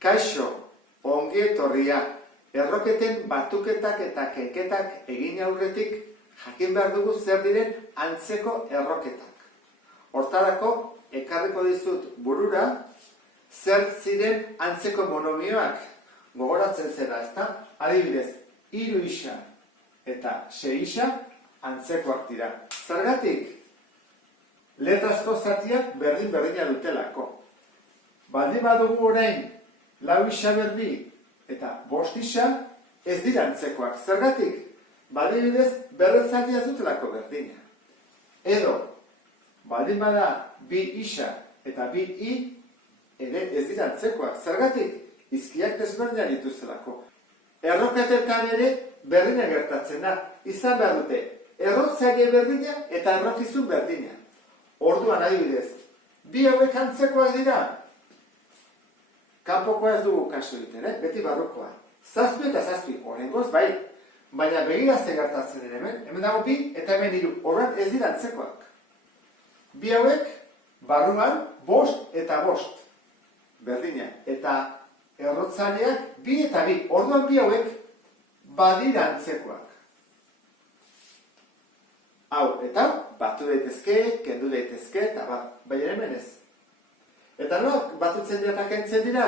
Kaixo, ongi etorria, erroketen batuketak eta kenketak egin aurretik jakin behar dugu zer diren antzeko erroketak. Hortarako, ekarriko dizut burura, zer ziren antzeko monomioak. Gogoratzen zera, ezta? Adibidez, 3 isa eta 6 isa antzekoak dira. Zergatik? Letrazko zatiak berdina dutelako. Baldin badugu orain 4 isa berdi eta 5 isa ez dira antzekoak. Zergatik? Badibidez, berretzailea ez dutelako berdina. Edo, baldin bada 2 isa eta 2 i ere ez dira antzekoak. Zergatik? Izkiak desberdinak dituztelako. Erroketetan ere berdina gertatzen da. Izan behar dute, errotzaile berdina eta errokizun berdina. Orduan adibidez, 2 hauek antzekoak dira. Kanpokoa ez dugu kasu egiten, beti barrukoa. 7 eta 7, horrengoz bai. Baina begirazten gertatzen ere hemen dago 2 eta hemen 3. Horren ez dira antzekoak. 2 hauek barruan 5 eta 5. Berdina. Eta errotzaileak 2 eta 2. Orduan 2 hauek badira antzekoak. Hau eta batu daitezke, kendu daitezke, eta baina hemen ez. Eta noak batutzen dira eta kentzen dira?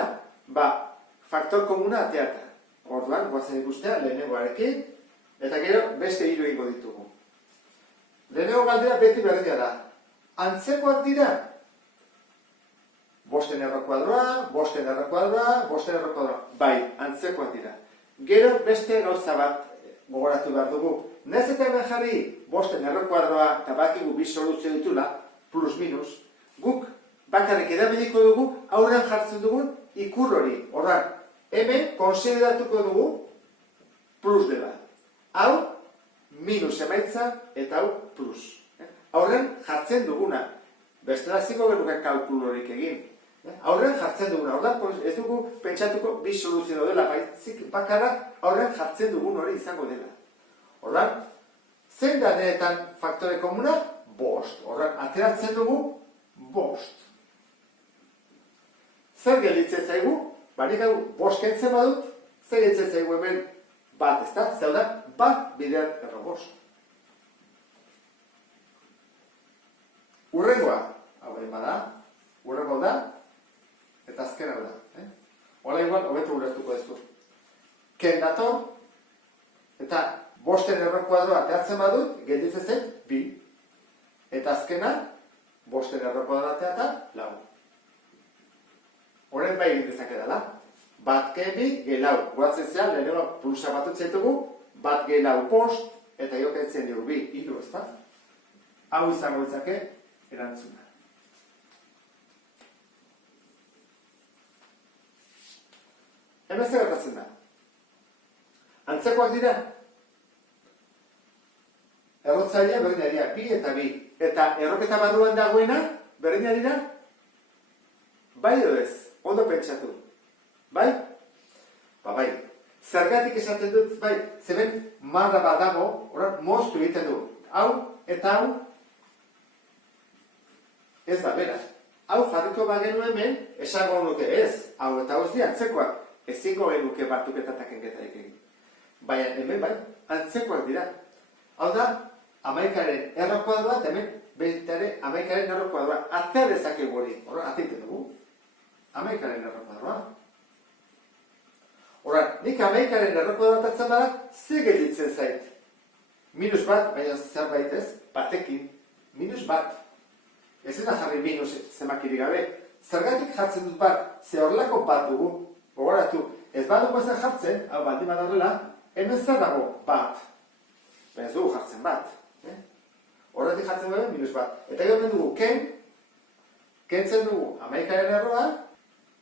Faktor komuna ateata. Orduan, guazen ikustea, lehenengoarekin, eta gero beste 3 egingo ditugu. Lehenengo galdera beti berdina da. Antzekoak dira? 5 erro kuadroa, 5 erro kuadroa, 5 erro kuadroa. Bai, antzekoak dira. Gero beste gauza bat gogoratu behar dugu. Nez eta hemen jarri 5 erro kuadroa eta bakigu 2 soluzio ditula, plus minus, guk bakarrik edabiliko dugu aurrean jartzen dugun ikur hori. Horran, hemen konsideratuko dugu plus dela. Hau, minus emaitza eta hau plus. Aurrean jartzen duguna. Bestela ziko genuke kalkulorik egin. Aurrean jartzen duguna. Horran, ez dugu pentsatuko 2 soluzio dela. Bakarra aurrean jartzen dugun hori izango dela. Horran, zein da denetan faktore komuna? 5. Horran, ateratzen dugu 5. Zer gelditzen zaigu? Nik hau 5 kentzen badut, zer gelditzen zaigu hemen bat, ez da? Zer da, bat bider erro 5. Urrengoa, hau egin bada, urrengo da, eta azkena da. Hola igual, hobeto ulertuko ez du. Ken dator, eta 5 erro kuadroa ateratzen badut, gelditzen zen 2. Eta azkena, 5 erro kuadroa eta 4. Horren bai egin dezake dela. Bat gehi 2 gehi 4. Guatzen zean, lehenengo plusa batutzen dugu, bat gehi 4 5, eta joketzen dugu 2, 3, ez da? Hau izango ditzake erantzuna. Hemen zer gertatzen da? Antzekoak dira? Errotzailea berdina dira, 2 eta 2. Eta erroketa barruan dagoena, berdina dira? Bai edo ez? Ondo pentsatu. Bai? Bai. Zergatik esaten dut, bai, zeben marra bat dago, horan moztu egiten du. Hau eta hau ez da, bera. Hau jarriko bagenu hemen, esango nuke ez. Hau eta hau ez dira antzekoak. Ezingo genuke batuketa eta kenketarik egin. Baina hemen bai, antzekoak dira. Hau da, 11 erro kuadroa, eta hemen baitare 11 erro kuadroa. Atea dezakegu hori, horan, ateiten dugu. 11 erro kuadroa. Horan, nik 11 erro kuadroa atatzen bada, ze gelditzen zait. Minus bat, baina zerbait ez, batekin. Minus bat. Ez da jarri minus zemakirik gabe. Zergatik jartzen dut bat, ze horrelako bat dugu. Gogoratu, ez badugu ezen jartzen, hau baldin bat horrela, hemen zer dago bat. Ez dugu jartzen bat. Horretik jartzen dugu minus bat. Eta gero dugu kentzen dugu 11 erroa,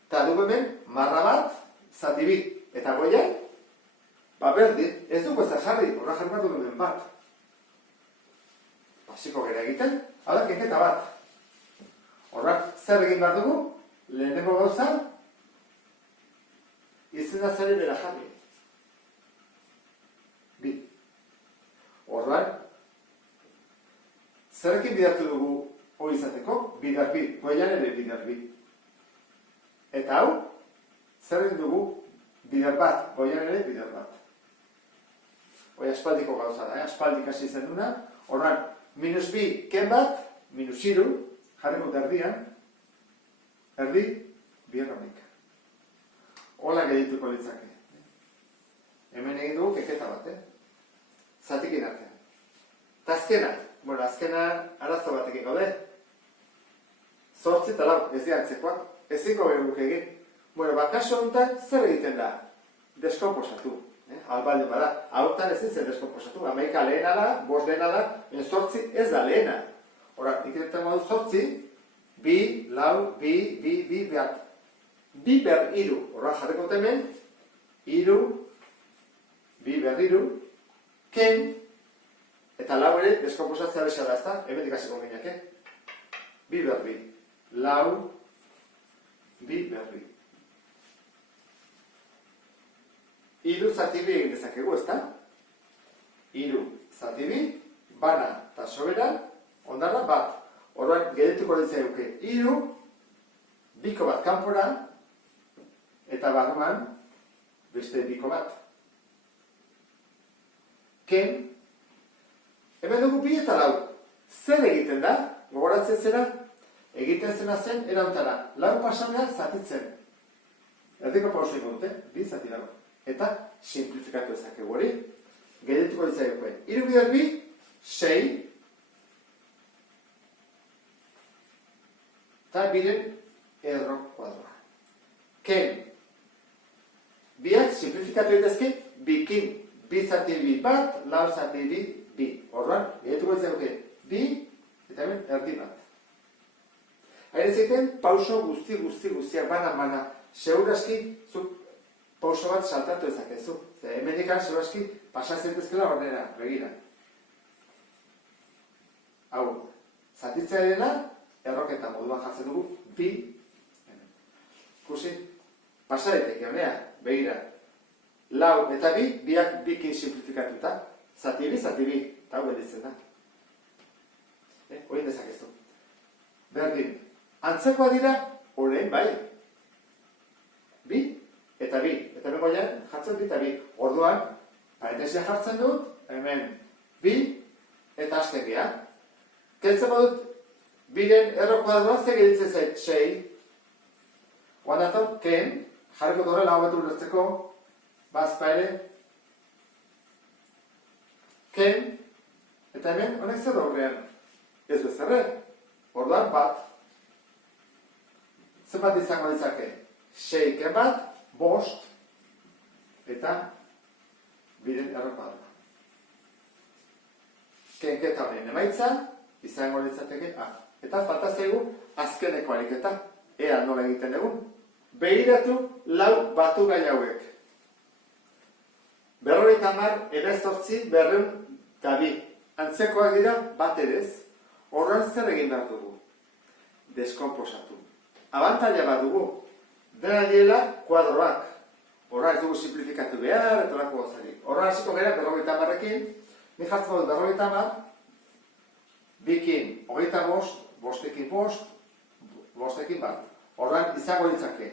eta dugu hemen marra bat, zati 2. Eta goian, berdin, ez dugu ez da jarri, horra jarri bat dugu bat. Basiko gara egiten, hau da kenketa bat. Horrak, zer egin behar dugu? Lehenengo gauza, izena zare bera jarri. 2. Horrak, zerekin bidartu dugu hori izateko? Bidar 2, goian ere bidar 2. Eta hau, zer egin dugu? Bider bat, goian ere bider bat. Hoi aspaldiko gauza da, aspaldik hasi zen duna. Horran, minus bi, ken bat, minus iru, jarriko erdian, erdi, bierronik. Hola gedituko litzake. Hemen egin dugu keketa bat, zatikin artean. Eta azkena, azkena arazo batekin gaude. 8 eta 4, ez diantzekoak, ezingo behar egin. Kaso honetan, zer egiten da? Deskomposatu. Albalde bada, hautan ez zen deskomposatu. 11 lehena da, 5 lehena da, 8 ez da lehena. Hora, ikeretan modu 8, 2, lau, 2, behar. 2 ber iru. Hora, jarriko temen, iru, 2 ber iru, ken, eta lau ere deskomposatzea bezala ez da, hemen dikasiko gineak, 2 ber 2, lau, 2 ber 2. Iru zati bi egin dezakegu, ezta? Iru zati bi, bana eta soberan, ondara bat. Orduan, gedetuko ditzea duke. Iru, biko bat kanpora, eta barruan, beste biko bat. Ken, hemen dugu bi eta lau. Zer egiten da? Gogoratzen zera? Egiten zena zen, erauntara. Lau pasanea zatitzen. Erdiko pauso ingo dute, bi zati lau. Eta simplifikatu ezakegu hori. Gedetuko ditzaiokuen. Iru bider bi, 6. Eta biren erro kuadroa. Ken. Biak simplifikatu edazke, bikin, bi zati bi bat, lau zati bi, bi. Horran, gedetuko ditzaiokuen. Bi, eta hemen erdi bat. Hain zeiten, pauso guztiak bana. Seguraski, zuk pauso bat saltatu ezakezu. Hemen ikan, seguraski, pasatzentezkela horrela, begira. Hau, zatitzea dela, erroketa moduan jartzen dugu, bi, ikusi, pasaretek, honea, begira. Lau eta bi, biak bikin simplifikatuta, zati bi, eta hau editzen da. Hoin dezakezu. Berdin, antzekoa dira, orain bai. Bi, eta bi. Eta begoian, jartzen bi eta bi. Orduan, parentesia jartzen dut, hemen, bi, eta azten geha. Kentzen badut, biren erro kuadroa, ze geditzen zait, 6. Oan dator, ken, jarriko dorela hau betu ulertzeko, bazpa ere, ken, eta hemen, honek zer horrean. Ez bezerre, orduan bat. Zenbat izango ditzake? 6 ken bat, 5, eta biren erro kuadroa. Kenketa honen emaitza, izango litzateke A. Eta falta zaigu azkeneko ariketa. Ea nola egiten dugu. Begiratu lau batu gai hauek. 50, 18, 202. Antzekoak dira bat erez. Horren zer egin behar dugu. Deskomposatu. Abantaila bat dugu. Dena diela kuadroak. Horra ez dugu simplifikatu behar, eta lako gozarik. Horra hasiko gara 50-ekin. Ni jartzen dut 50, bikin 25, 5ekin 5, 5ekin bat. Horran izango ditzake.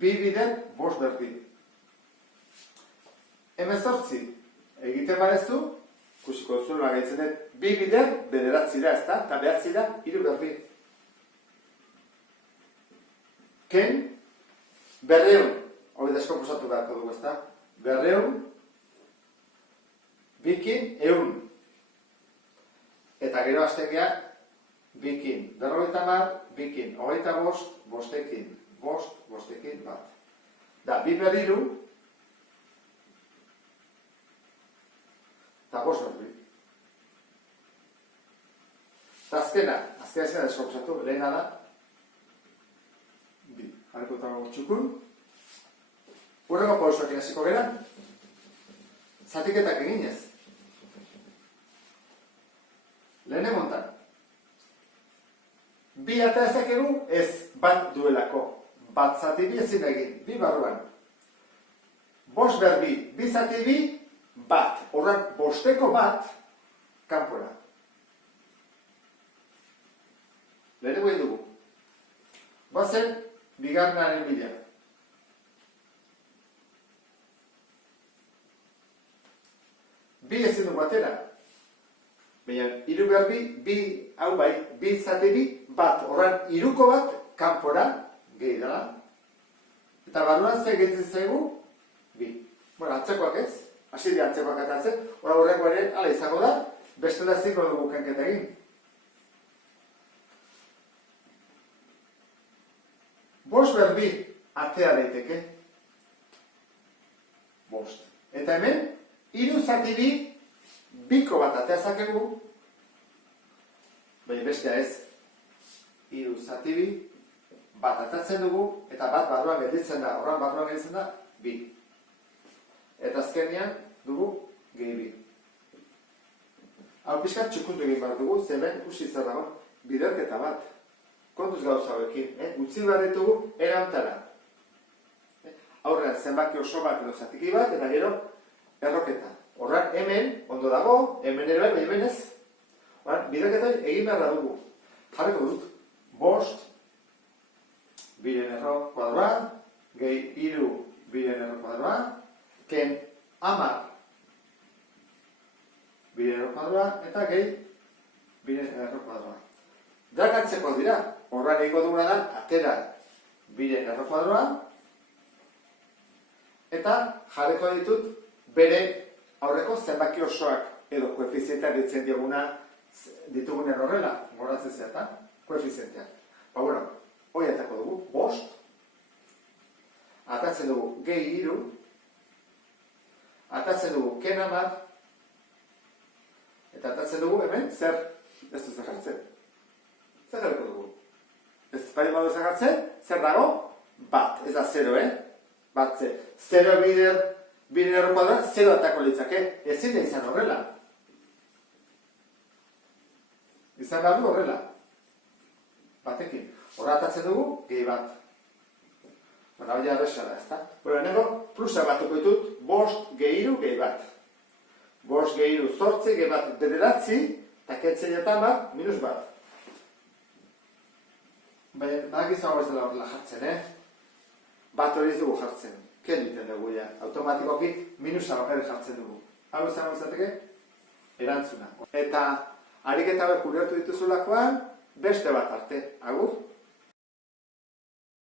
Bi bider, 5 berdi. 18, egiten barezu, kusiko zuela gaitzen dut, bi bider, bederatzi da, ezta? Eta behatzi da, 3 berdi. Ken, 200, hori deskomposatu beharko dugu, ezta? 200, bikin, 100. Eta gero aztekea, bikin, 50, bikin, 25, 5ekin, 5ekin bat. Da, bi berriru, eta 5 berri. Eta azkena deskomposatu, lehena da, bi. Hariko eta txukun. Urrego pausoak inaziko gara. Zatiketak eginez. Lehene montan. Bi eta ezakegu ez bat duelako. Bat zati bi ezin egin. Bi barruan. 5 berbi. Bi zati bi bat. Horren 5eko bat kanpora. Lehene goi dugu. Bazen bigarrenaren bila. Bi ezin dugu atera. Baina, hiru behar bi, hau bai, bi zati bi, bat, horren hiruko bat, kanpora, gehi dela. Eta barruan ze gehitzen zaigu, bi. Bueno, atzekoak ez, hasi dira atzekoak atatzen, horrengo ere, ala izango da, bestela ziko dugu kenketa egin. Bost berbi atea daiteke. Bost. Eta hemen, hiru zati bi, biko bat atea zakegu, baina bestea ez, hiru zati bi, bat atatzen dugu, eta bat barruan gelditzen da, horran barruan gelditzen da, bi. Eta azkenean dugu, gehi bi. Hau pixkat txukundu egin behar dugu, zeben ikusi zer dago, biderketa bat. Kontuz gauza hauekin, utzi behar ditugu erantara. Aurrean zenbaki oso bat edo zatiki bat, eta gero erroketa. Horran hemen, ondo dago, hemen ere bai, hemen ez. Horran, biderketa egin behar dugu. Jarriko dut, bost, biren erro kuadroa, gehi hiru biren erro kuadroa, ken hamar biren erro kuadroa, eta gehi biren erro kuadroa. Drakatzeko dira, horran egingo duguna da, atera biren erro kuadroa, eta jarriko ditut bere aurreko zenbaki osoak edo koefizienteak ditzen ditugunen horrela, goratzen zeata, koefizienteak. Ba, bueno, hoi atako dugu, bost, atatzen dugu gehi hiru, atatzen dugu ken hamar, eta atatzen dugu hemen, zer, ez du zer jartzen. Zer jarriko dugu? Ez bari badu zer jartzen, zer dago? Bat, ez da zero, Bat, zero biren erro kuadroa, zero atako litzake, ezin da izan horrela. Izan behar du horrela. Batekin. Horra atatzen dugu, gehi bat. Bona, hori arresa da, ezta? Bueno, nego, plusa batuko ditut, bost, gehi hiru, gehi bat. Bost, gehi hiru, zortzi, gehi bat, bederatzi, eta ketzen jatan bat, minus bat. Baina, nahi izango ez dela horrela jartzen, Bat hori ez dugu jartzen. Ken diten dugu, ja. Automatikoki, minusa bakarrik jartzen dugu. Hau izango izateke, erantzuna. Eta, ariketa hori kulertu dituzulakoan, beste bat arte. Agur?